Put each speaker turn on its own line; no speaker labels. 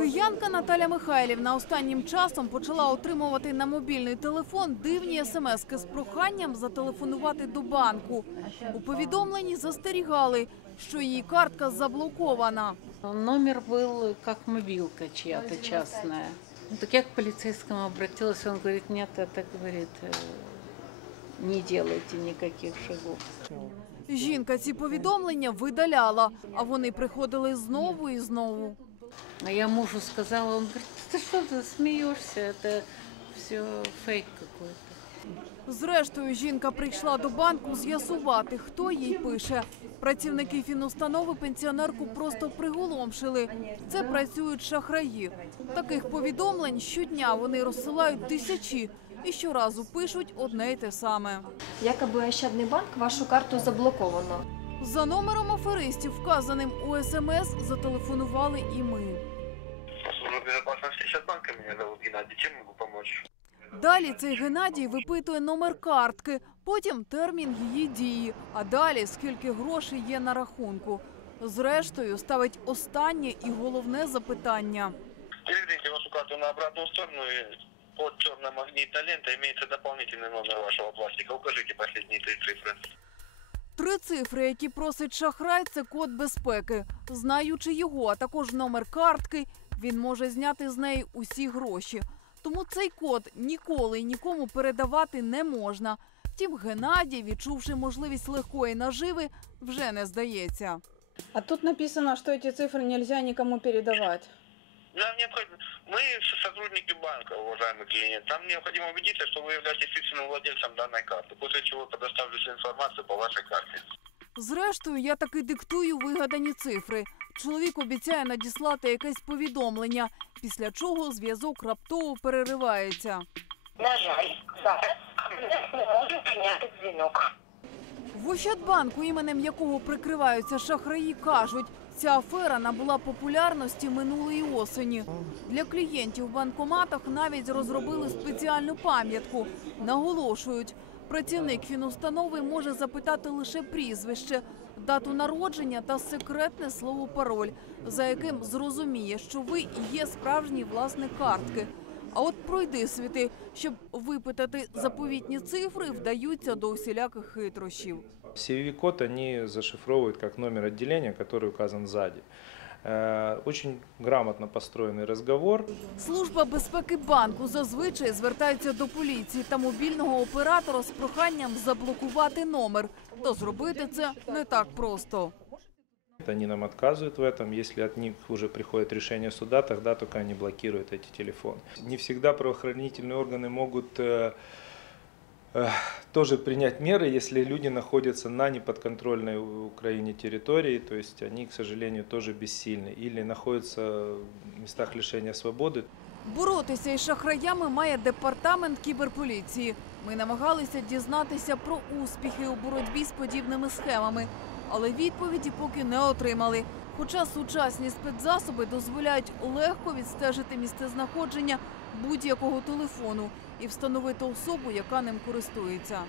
Киянка Наталя Михайлівна останнім часом почала отримувати на мобільний телефон дивні смски з проханням зателефонувати до банку. У повідомленні застерігали, що її картка заблокована.
Номер был как мобилка чья-то частная. Ну, Так я к полицейскому обратилась, он говорит, нет, это, говорит, э, не делайте никаких шагов.
Жінка ці повідомлення видаляла, а вони приходили знову і знову.
А я мужу сказала, он говорит, ты что ты смеешься, это все фейк какой-то.
Зрештою, жінка прийшла до банку з'ясувати, хто їй пише. Працівники фінустанови пенсіонерку просто приголомшили. Це працюють шахраї. Таких повідомлень щодня вони розсилають тисячі і щоразу пишуть одне й те саме.
Якоби Ощадний банк вашу карту заблоковано.
За номером аферистів, вказаним у СМС, зателефонували і ми.
Служба безопасности Щадбанка, меня зовут Геннадий. Чем могу помочь?
Далі цей Геннадій випитує номер картки, потім термін її дії, а далі скільки грошей є на рахунку. Зрештою, ставить останнє і головне запитання.
Переверните вашу карту на обратную сторону и под черно-магнитной лентой имеется дополнительный номер вашего пластика. Укажите последние три цифры.
Три цифри, які просить шахрай, це код безпеки. Знаючи його, а також номер картки, він може зняти з неї усі гроші. Тому цей код ніколи і нікому передавати не можна. Втім, Геннадій, відчувши можливість легкої наживи, вже не здається.
А тут написано, что эти цифры нельзя никому передавать.
Нам необходимо... Мы с- сотрудники банка, уважаемый клиент. Нам необходимо убедиться, что вы являетесь фиксированным владельцем данной карты, после чего предоставлю всю информацию по вашей карте.
Зрештою, я таки диктую вигадані цифри. Чоловік обіцяє надіслати якесь повідомлення, після чого зв'язок раптово переривається.
На жаль, зараз не можу прийняти дзвінок.
В Ощадбанку, іменем якого прикриваються шахраї, кажуть, ця афера набула популярності минулої осені. Для клієнтів в банкоматах навіть розробили спеціальну пам'ятку. Наголошують, працівник фінустанови може запитати лише прізвище, дату народження та секретне слово пароль, за яким зрозуміє, що ви є справжній власник картки. А от пройди світи, щоб випитати заповітні цифри, вдаються до усіляких хитрощів.
CVV-код они зашифровывают как номер отделения, который указан сзади. Э, Очень грамотно построенный разговор.
Служба безпеки банку зазвичай звертається до поліції та мобільного оператора з проханням заблокувати номер. Та зробити це не так просто.
Они нам отказывают в этом. Если от них уже приходит решение суда, тогда только они блокируют эти телефоны. Не всегда правоохранительные органы могут э, э, тоже принять меры, если люди находятся на неподконтрольной У- Украине территории, то есть они, к сожалению, тоже бессильны, или находятся в местах лишения свободы.
Боротися із шахраями має департамент кіберполіції. Ми намагалися дізнатися про успіхи у боротьбі з подібними схемами, але відповіді поки не отримали. Хоча сучасні спецзасоби дозволяють легко відстежити місцезнаходження будь-якого телефону і встановити особу, яка ним користується.